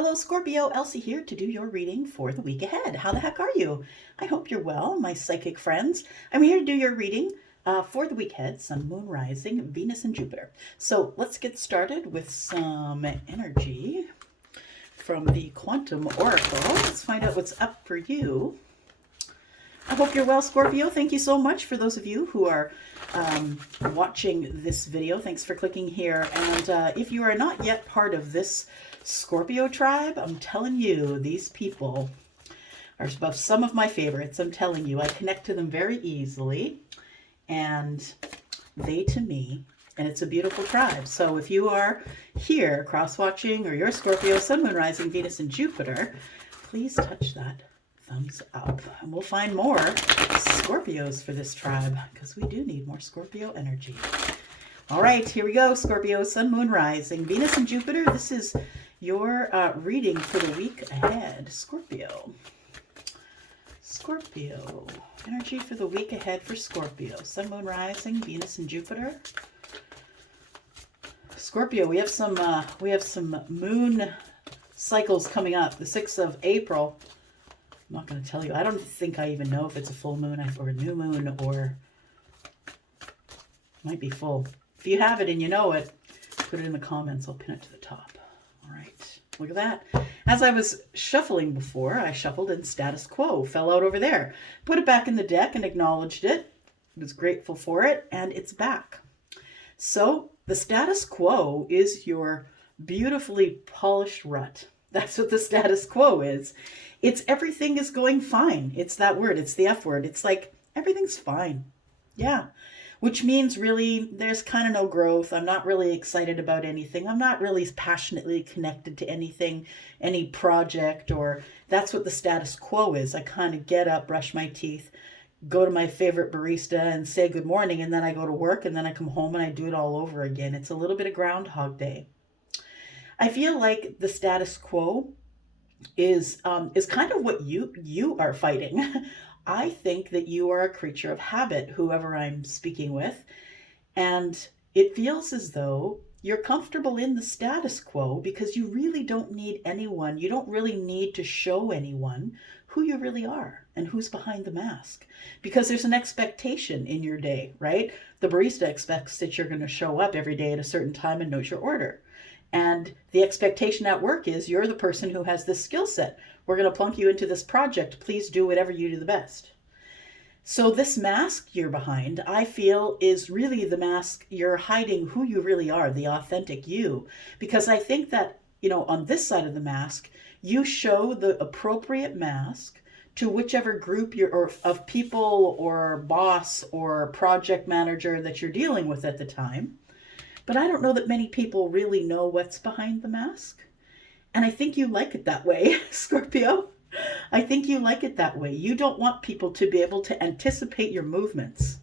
Hello, Scorpio. Elsie here to do your reading for the week ahead. How the heck are you? I hope you're well, my psychic friends. I'm here to do your reading for the week ahead, Sun, Moon, Rising, Venus, and Jupiter. So let's get started with some energy from the Quantum Oracle. Let's find out what's up for you. I hope you're well, Scorpio. Thank you so much for those of you who are watching this video. Thanks for clicking here. And if you are not yet part of this Scorpio tribe, I'm telling you, these people are some of my favorites. I'm telling you, I connect to them very easily, and they to me, and it's a beautiful tribe. So if you are here cross-watching, or you're Scorpio, Sun, Moon, Rising, Venus, and Jupiter, please touch that thumbs up, and we'll find more Scorpios for this tribe, because we do need more Scorpio energy. All right, here we go. Scorpio, Sun, Moon, Rising, Venus, and Jupiter. This is your reading for the week ahead. Scorpio. Scorpio. Energy for the week ahead for Scorpio. Sun, Moon, Rising, Venus, and Jupiter. Scorpio, we have some moon cycles coming up. The 6th of April. I'm not going to tell you. I don't think I even know if it's a full moon or a new moon, or it might be full. If you have it and you know it, put it in the comments. I'll pin it to the top. All right. Look at that. As I was shuffling before, I shuffled and status quo fell out over there. Put it back in the deck and acknowledged it. Was grateful for it, and it's back. So the status quo is your beautifully polished rut. That's what the status quo is. It's everything is going fine. It's that word. It's the F word. It's like everything's fine. Yeah. Which means really there's kind of no growth. I'm not really excited about anything. I'm not really passionately connected to anything, any project, or that's what the status quo is. I kind of get up, brush my teeth, go to my favorite barista and say good morning, and then I go to work, and then I come home and I do it all over again. It's a little bit of Groundhog Day. I feel like the status quo is kind of what you are fighting. I think that you are a creature of habit, whoever I'm speaking with, and it feels as though you're comfortable in the status quo because you really don't need anyone. You don't really need to show anyone who you really are and who's behind the mask, because there's an expectation in your day, right? The barista expects that you're going to show up every day at a certain time and note your order. And the expectation at work is you're the person who has this skill set. We're going to plunk you into this project. Please do whatever you do the best. So this mask you're behind, I feel, is really the mask you're hiding who you really are, the authentic you. Because I think that, on this side of the mask, you show the appropriate mask to whichever group or of people or boss or project manager that you're dealing with at the time. But I don't know that many people really know what's behind the mask. And I think you like it that way, Scorpio. I think you like it that way. You don't want people to be able to anticipate your movements.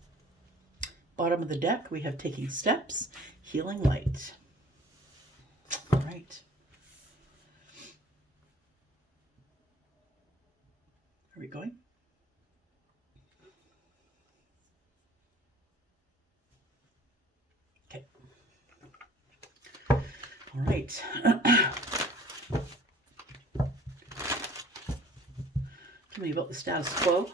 Bottom of the deck, we have taking steps, healing light. All right. Are we going? Okay. All right. Tell me about the status quo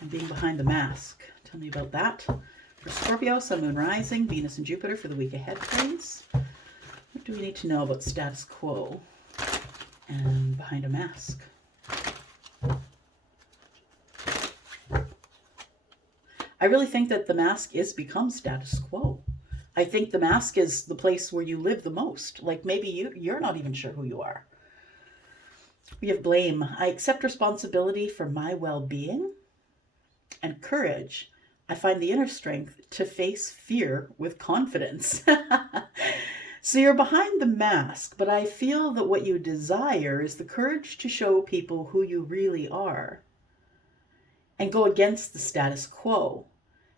and being behind the mask. Tell me about that. For Scorpio, Sun, Moon, Rising, Venus, and Jupiter for the week ahead, please. What do we need to know about status quo and behind a mask? I really think that the mask is become status quo. I think the mask is the place where you live the most. Like maybe you're not even sure who you are. We have blame. I accept responsibility for my well-being and courage. I find the inner strength to face fear with confidence. So you're behind the mask, but I feel that what you desire is the courage to show people who you really are and go against the status quo.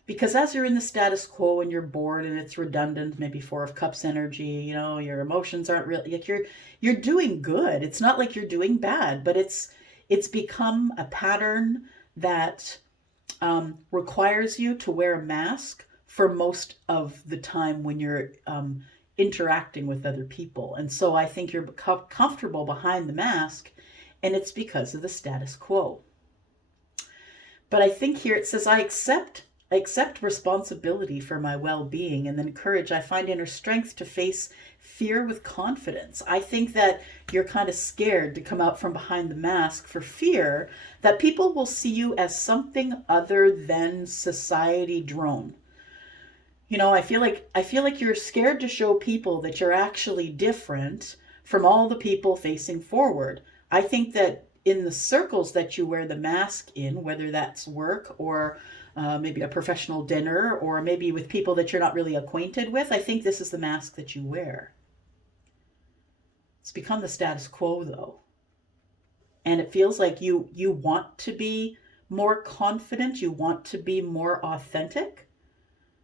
Because as you're in the status quo and you're bored and it's redundant, maybe Four of Cups energy, your emotions aren't really, like you're doing good. It's not like you're doing bad, but it's become a pattern that requires you to wear a mask for most of the time when you're interacting with other people. And so I think you're comfortable behind the mask, and it's because of the status quo. But I think here it says, I accept responsibility for my well-being, and then courage. I find inner strength to face fear with confidence. I think that you're kind of scared to come out from behind the mask for fear that people will see you as something other than society drone. I feel like you're scared to show people that you're actually different from all the people facing forward. I think that in the circles that you wear the mask in, whether that's work or maybe a professional dinner or maybe with people that you're not really acquainted with, I think this is the mask that you wear. It's become the status quo though. And it feels like you want to be more confident, you want to be more authentic,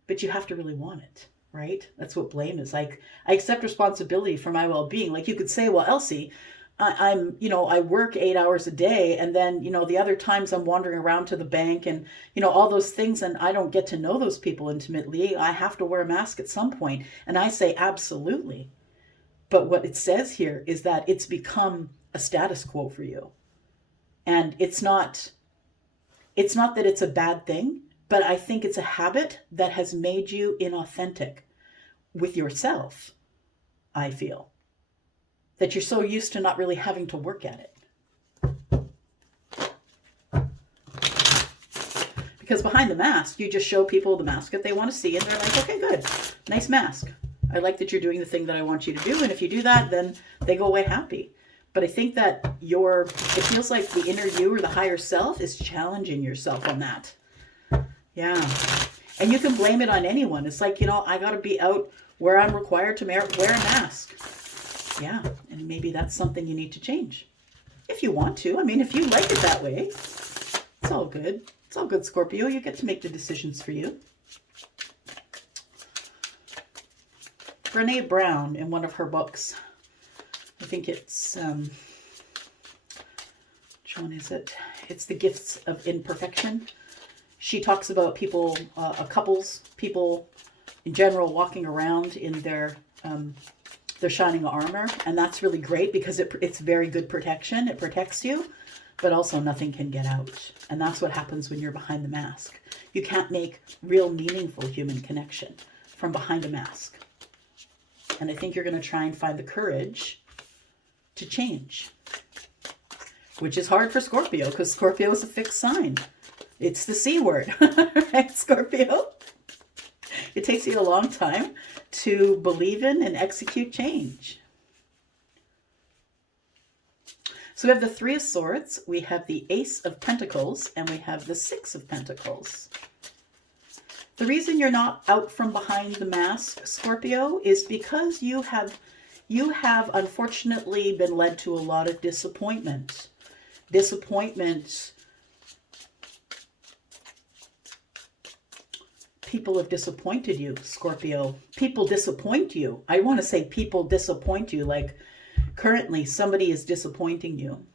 but you have to really want it, right? That's what blame is. Like, I accept responsibility for my well-being. Like, you could say, well, Elsie, I work 8 hours a day, and then, the other times I'm wandering around to the bank and, all those things, and I don't get to know those people intimately. I have to wear a mask at some point. And I say, absolutely. But what it says here is that it's become a status quo for you. And it's not that it's a bad thing, but I think it's a habit that has made you inauthentic with yourself, I feel. That you're so used to not really having to work at it. Because behind the mask, you just show people the mask that they want to see, and they're like, okay, good, nice mask. I like that you're doing the thing that I want you to do, and if you do that, then they go away happy. But I think that it feels like the inner you or the higher self is challenging yourself on that. Yeah. And you can blame it on anyone. It's like, I got to be out where I'm required to wear a mask. Yeah. And maybe that's something you need to change. If you want to. I mean, if you like it that way, it's all good. It's all good, Scorpio. You get to make the decisions for you. Brene Brown, in one of her books, I think it's, which one is it? It's The Gifts of Imperfection. She talks about people, people in general walking around in their shining armor. And that's really great because it's very good protection. It protects you, but also nothing can get out. And that's what happens when you're behind the mask. You can't make real meaningful human connection from behind a mask. And I think you're going to try and find the courage to change, which is hard for Scorpio because Scorpio is a fixed sign. It's the C word, right, Scorpio? It takes you a long time to believe in and execute change. So we have the Three of Swords, we have the Ace of Pentacles, and we have the Six of Pentacles. The reason you're not out from behind the mask, Scorpio, is because you have unfortunately been led to a lot of disappointment. People have disappointed you, Scorpio. People disappoint you. I want to say people disappoint you. Like currently somebody is disappointing you.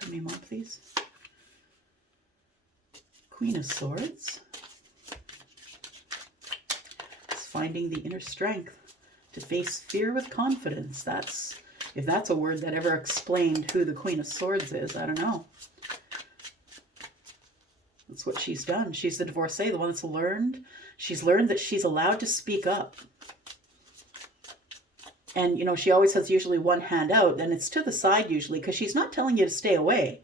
Tell me more, please. Queen of Swords. It's finding the inner strength to face fear with confidence. If that's a word that ever explained who the Queen of Swords is, I don't know. That's what she's done. She's the divorcee, the one that's learned. She's learned that she's allowed to speak up. And, she always has usually one hand out, and it's to the side usually, because she's not telling you to stay away.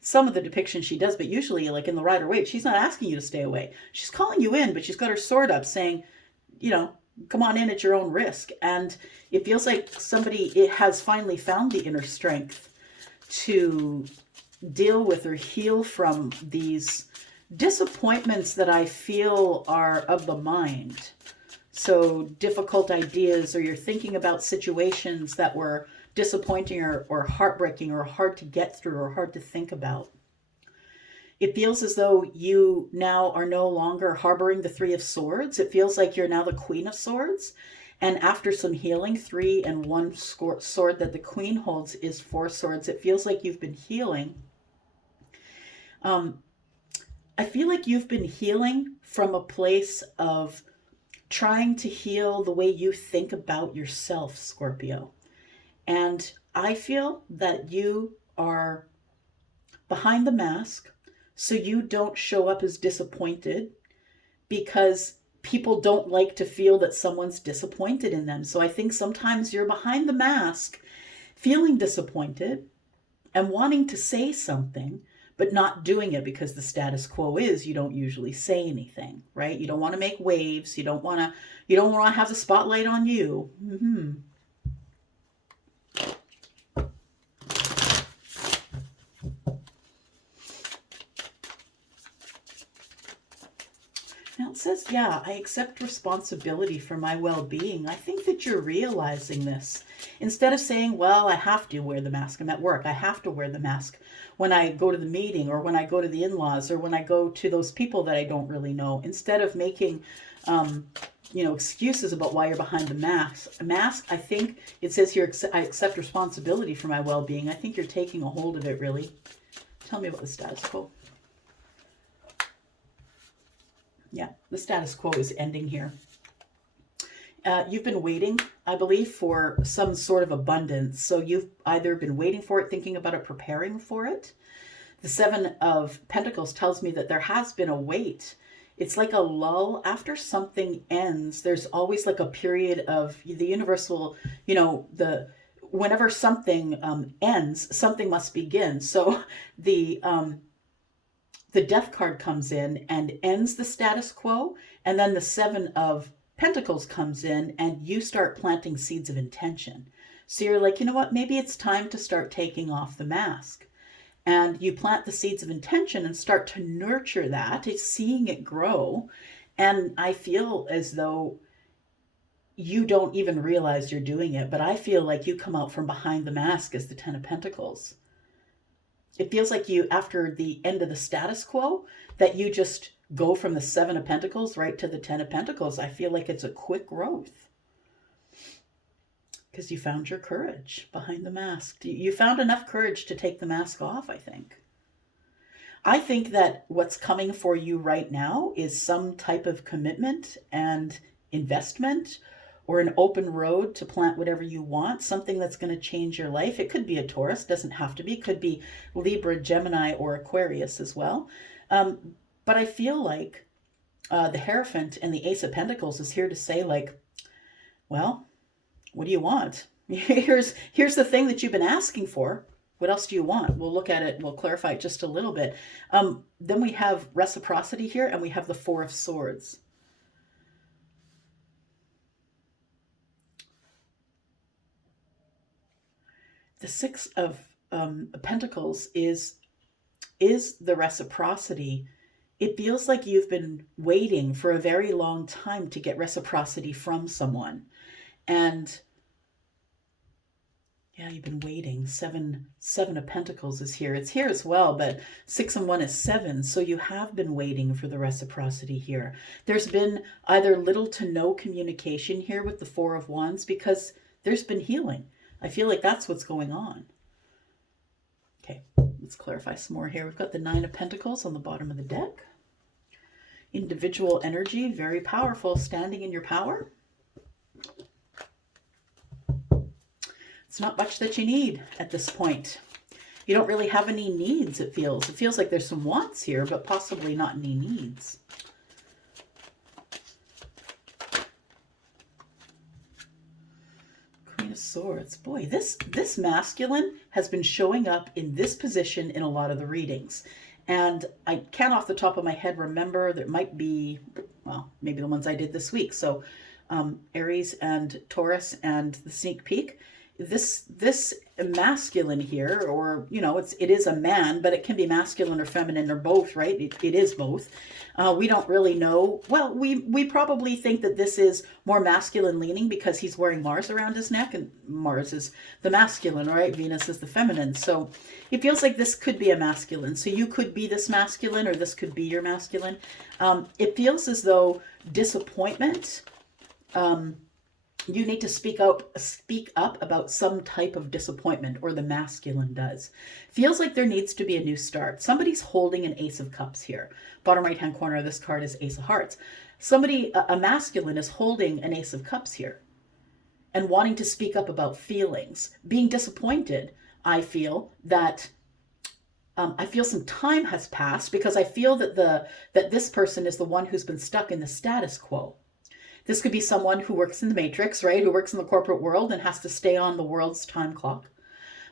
Some of the depictions she does, but usually, like in the Rider-Waite, she's not asking you to stay away. She's calling you in, but she's got her sword up saying, come on in at your own risk. And it feels like somebody has finally found the inner strength to deal with or heal from these disappointments that I feel are of the mind. So difficult ideas, or you're thinking about situations that were disappointing or heartbreaking or hard to get through or hard to think about. It feels as though you now are no longer harboring the Three of Swords. It feels like you're now the Queen of Swords. And after some healing, 3 and 1 sword that the Queen holds is 4 swords. It feels like you've been healing. I feel like you've been healing from a place of trying to heal the way you think about yourself, Scorpio. And I feel that you are behind the mask so you don't show up as disappointed, because people don't like to feel that someone's disappointed in them. So I think sometimes you're behind the mask feeling disappointed and wanting to say something, but not doing it because the status quo is you don't usually say anything, right? You don't want to make waves. You don't want to have the spotlight on you. Now it says, yeah, I accept responsibility for my well-being. I think that you're realizing this. Instead of saying, well, I have to wear the mask. I'm at work. I have to wear the mask when I go to the meeting, or when I go to the in-laws, or when I go to those people that I don't really know. Instead of making, excuses about why you're behind the mask, I think it says here, I accept responsibility for my well-being. I think you're taking a hold of it, really. Tell me about the status quo. Yeah, the status quo is ending here. You've been waiting, I believe, for some sort of abundance. So you've either been waiting for it, thinking about it, preparing for it. The Seven of Pentacles tells me that there has been a wait. It's like a lull after something ends. There's always like a period of the universal, whenever something ends, something must begin. So the Death card comes in and ends the status quo, and then the Seven of Pentacles comes in and you start planting seeds of intention. So you're like, you know what, maybe it's time to start taking off the mask. And you plant the seeds of intention and start to nurture that, seeing it grow. And I feel as though you don't even realize you're doing it, but I feel like you come out from behind the mask as the Ten of Pentacles. It feels like you, after the end of the status quo, that you just go from the Seven of Pentacles right to the Ten of Pentacles. I feel like it's a quick growth because you found your courage behind the mask. You found enough courage to take the mask off, I think. I think that what's coming for you right now is some type of commitment and investment, or an open road to plant whatever you want, something that's going to change your life. It could be a Taurus, doesn't have to be. It could be Libra, Gemini, or Aquarius as well. But I feel like the Hierophant and the Ace of Pentacles is here to say, like, well, what do you want? Here's the thing that you've been asking for. What else do you want? We'll look at it. We'll clarify it just a little bit. Then we have reciprocity here, and we have the Four of Swords. The Six of Pentacles is the reciprocity. It feels like you've been waiting for a very long time to get reciprocity from someone. And yeah, you've been waiting. Seven of Pentacles is here. It's here as well, but 6 and 1 is 7. So you have been waiting for the reciprocity here. There's been either little to no communication here with the Four of Wands, because there's been healing. I feel like that's what's going on. Okay, let's clarify some more here. We've got the 9 of Pentacles on the bottom of the deck. Individual energy, very powerful, standing in your power. It's not much that you need at this point. You don't really have any needs, it feels. It feels like there's some wants here, but possibly not any needs. Queen of Swords. Boy, this masculine has been showing up in this position in a lot of the readings. And I can't off the top of my head remember. There might be, well, maybe the ones I did this week. So Aries and Taurus and the sneak peek. This masculine here, or, you know, it is a man, but it can be masculine or feminine or both, right? It is both. We don't really know. Well, we probably think that this is more masculine leaning because he's wearing Mars around his neck, and Mars is the masculine, right? Venus is the feminine. So it feels like this could be a masculine. So you could be this masculine, or this could be your masculine. It feels as though disappointment, You need to speak up about some type of disappointment, or the masculine does. Feels like there needs to be a new start. Somebody's holding an Ace of Cups here. Bottom right hand corner of this card is Ace of Hearts. Somebody, a masculine, is holding an Ace of Cups here and wanting to speak up about feelings, being disappointed. I feel that I feel some time has passed, because I feel that this person is the one who's been stuck in the status quo. This could be someone who works in the matrix, right? Who works in the corporate world and has to stay on the world's time clock.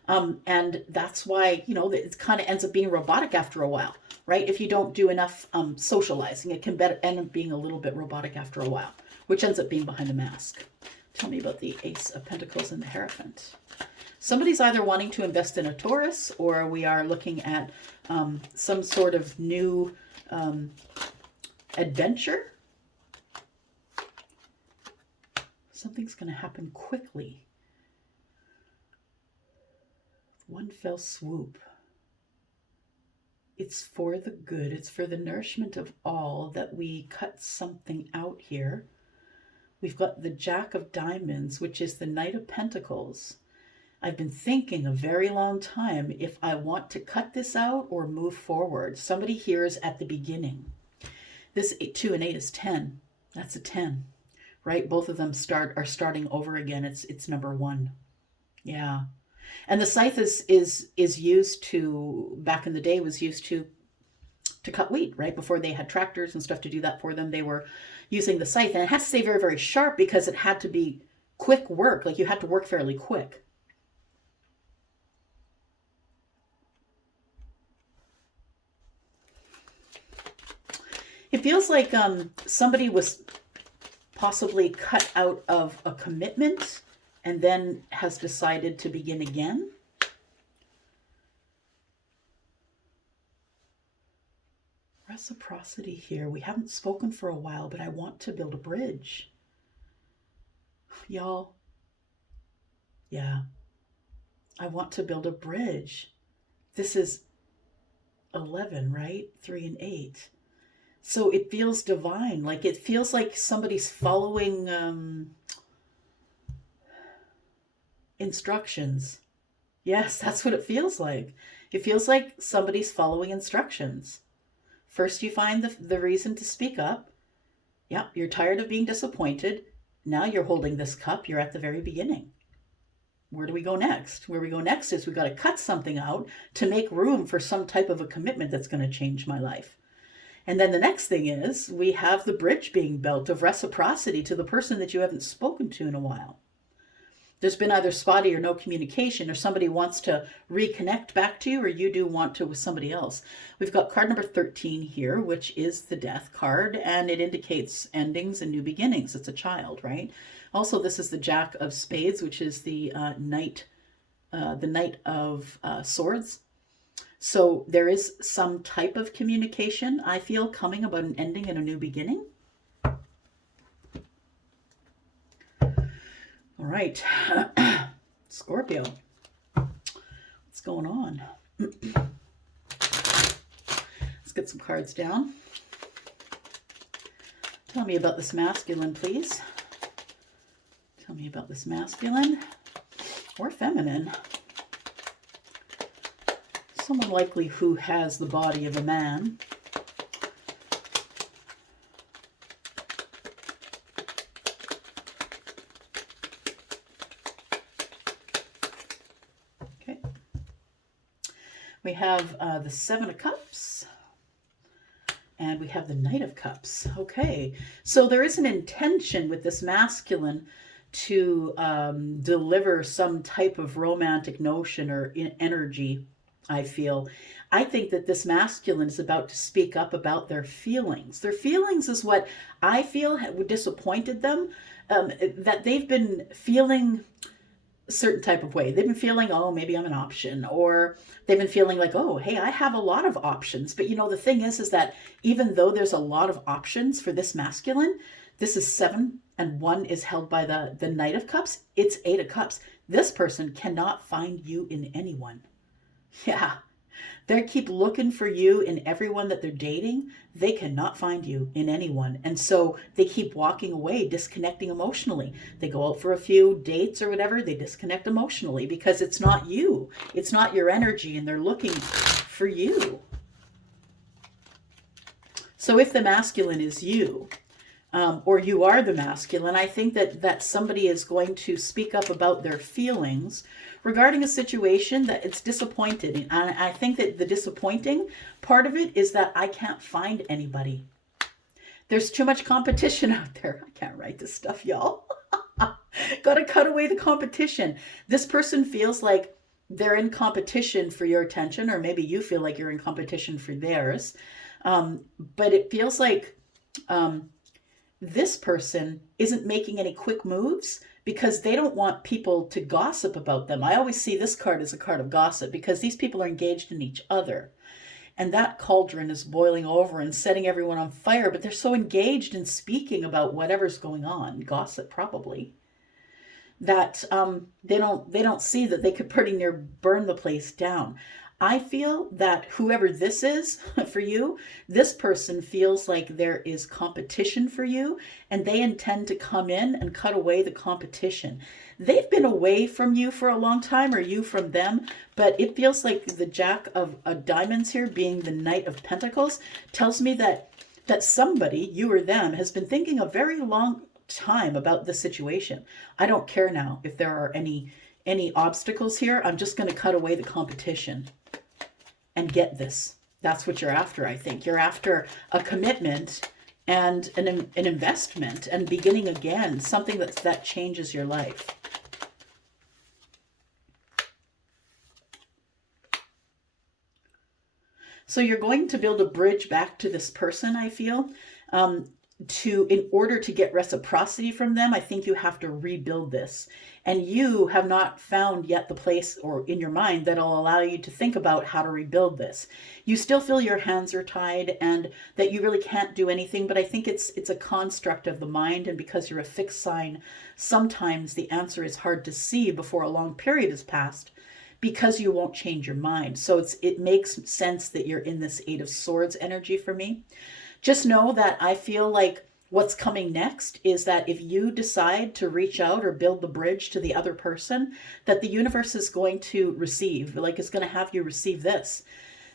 And that's why, it kind of ends up being robotic after a while, right? If you don't do enough socializing, it can end up being a little bit robotic after a while, which ends up being behind the mask. Tell me about the Ace of Pentacles and the Hierophant. Somebody's either wanting to invest in a Taurus, or we are looking at some sort of new adventure. Something's going to happen quickly. One fell swoop. It's for the good. It's for the nourishment of all that we cut something out here. We've got the Jack of Diamonds, which is the Knight of Pentacles. I've been thinking a very long time if I want to cut this out or move forward. Somebody here is at the beginning. This 2 and 8 is 10. That's a 10, right? Both of them are starting over again. It's number 1. Yeah. And the scythe is used to, back in the day, was used to cut wheat, right? Before they had tractors and stuff to do that for them, they were using the scythe. And it had to stay very, very sharp, because it had to be quick work. Like, you had to work fairly quick. It feels like somebody was possibly cut out of a commitment and then has decided to begin again. Reciprocity here. We haven't spoken for a while, but I want to build a bridge. Y'all, yeah, I want to build a bridge. This is 11, right? 3 and 8. So it feels divine. Like, it feels like somebody's following instructions. Yes, that's what it feels like. It feels like somebody's following instructions. First, you find the reason to speak up. Yeah, you're tired of being disappointed. Now you're holding this cup. You're at the very beginning. Where do we go next? Where we go next is we've got to cut something out to make room for some type of a commitment that's going to change my life. And then the next thing is we have the bridge being built of reciprocity to the person that you haven't spoken to in a while. There's been either spotty or no communication, or somebody wants to reconnect back to you, or you do want to with somebody else. We've got card number 13 here, which is the Death card, and it indicates endings and new beginnings. It's a child, right? Also, this is the Jack of Spades, which is the Knight of Swords. So there is some type of communication, I feel, coming about an ending and a new beginning. All right, Scorpio, what's going on? Let's get some cards down. Tell me about this masculine, please. Tell me about this masculine or feminine. Someone likely who has the body of a man. Okay. We have the 7 of Cups. And we have the Knight of Cups. Okay. So there is an intention with this masculine to deliver some type of romantic notion or energy, I feel. I think that this masculine is about to speak up about their feelings. Their feelings is what I feel disappointed them, that they've been feeling a certain type of way. They've been feeling, oh, maybe I'm an option, or they've been feeling like, oh, hey, I have a lot of options. But the thing is that even though there's a lot of options for this masculine, this is 7 and 1 is held by the Knight of Cups. It's 8 of Cups. This person cannot find you in anyone. Yeah, They keep looking for you in everyone that they're dating. They cannot find you in anyone. And so they keep walking away, disconnecting emotionally. They go out for a few dates or whatever, they disconnect emotionally because it's not you. It's not your energy, and they're looking for you. So if the masculine is you, or you are the masculine, I think that somebody is going to speak up about their feelings regarding a situation that it's disappointed. And I think that the disappointing part of it is that I can't find anybody. There's too much competition out there. I can't write this stuff, y'all. Got to cut away the competition. This person feels like they're in competition for your attention, or maybe you feel like you're in competition for theirs. But it feels like this person isn't making any quick moves because they don't want people to gossip about them. I always see this card as a card of gossip because these people are engaged in each other. And that cauldron is boiling over and setting everyone on fire, but they're so engaged in speaking about whatever's going on, gossip probably, that they don't see that they could pretty near burn the place down. I feel that whoever this is for you, this person feels like there is competition for you, and they intend to come in and cut away the competition. They've been away from you for a long time, or you from them, but it feels like the Jack of Diamonds here, being the Knight of Pentacles, tells me that somebody, you or them, has been thinking a very long time about this situation. I don't care now if there are any obstacles here. I'm just going to cut away the competition and get this. That's what you're after, I think. You're after a commitment and an investment and beginning again, something that changes your life. So you're going to build a bridge back to this person, I feel. In order to get reciprocity from them, I think you have to rebuild this. And you have not found yet the place or in your mind that'll allow you to think about how to rebuild this. You still feel your hands are tied and that you really can't do anything, but I think it's a construct of the mind, and because you're a fixed sign, sometimes the answer is hard to see before a long period has passed because you won't change your mind. So it makes sense that you're in this Eight of Swords energy for me. Just know that I feel like what's coming next is that if you decide to reach out or build the bridge to the other person, that the universe is going to receive, like it's going to have you receive this.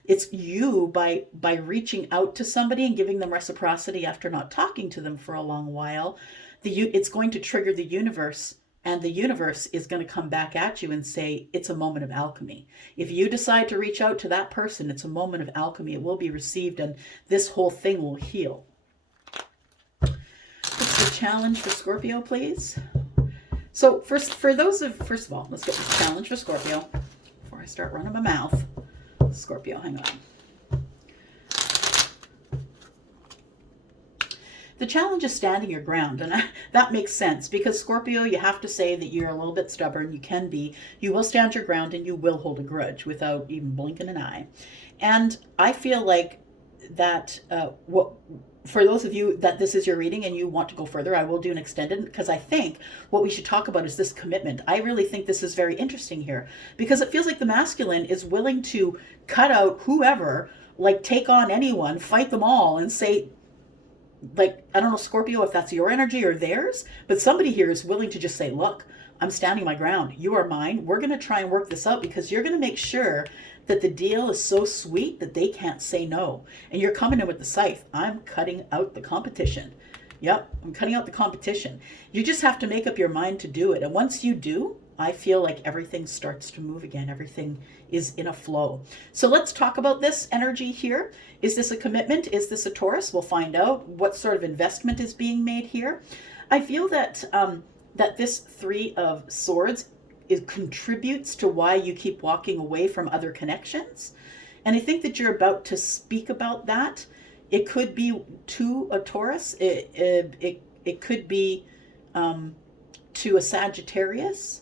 It's you by reaching out to somebody and giving them reciprocity after not talking to them for a long while. It's going to trigger the universe, and the universe is going to come back at you and say, it's a moment of alchemy. If you decide to reach out to that person, it's a moment of alchemy. It will be received, and this whole thing will heal. What's the challenge for Scorpio, please? So first of all, let's get the challenge for Scorpio before I start running my mouth. Scorpio, hang on. The challenge is standing your ground, and that makes sense because Scorpio, you have to say that you're a little bit stubborn. You can be. You will stand your ground, and you will hold a grudge without even blinking an eye. And I feel like that for those of you that this is your reading and you want to go further, I will do an extended, because I think what we should talk about is this commitment. I really think this is very interesting here because it feels like the masculine is willing to cut out whoever, like take on anyone, fight them all, and say, like, I don't know, Scorpio, if that's your energy or theirs, but somebody here is willing to just say, look, I'm standing my ground. You are mine. We're going to try and work this out because you're going to make sure that the deal is so sweet that they can't say no. And you're coming in with the scythe. I'm cutting out the competition. Yep, I'm cutting out the competition. You just have to make up your mind to do it. And once you do, I feel like everything starts to move again. Everything is in a flow. So let's talk about this energy here. Is this a commitment? Is this a Taurus? We'll find out what sort of investment is being made here. I feel that that this Three of Swords contributes to why you keep walking away from other connections. And I think that you're about to speak about that. It could be to a Taurus. It could be to a Sagittarius.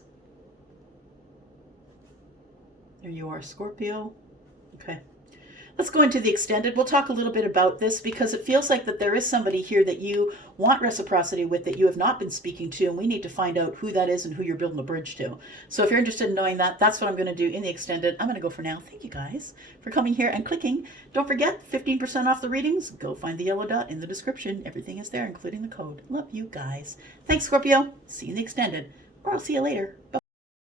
There you are, Scorpio. Okay. Let's go into the extended. We'll talk a little bit about this because it feels like that there is somebody here that you want reciprocity with that you have not been speaking to, and we need to find out who that is and who you're building a bridge to. So if you're interested in knowing that, that's what I'm going to do in the extended. I'm going to go for now. Thank you guys for coming here and clicking. Don't forget, 15% off the readings. Go find the yellow dot in the description. Everything is there, including the code. Love you guys. Thanks, Scorpio. See you in the extended, or I'll see you later. Bye.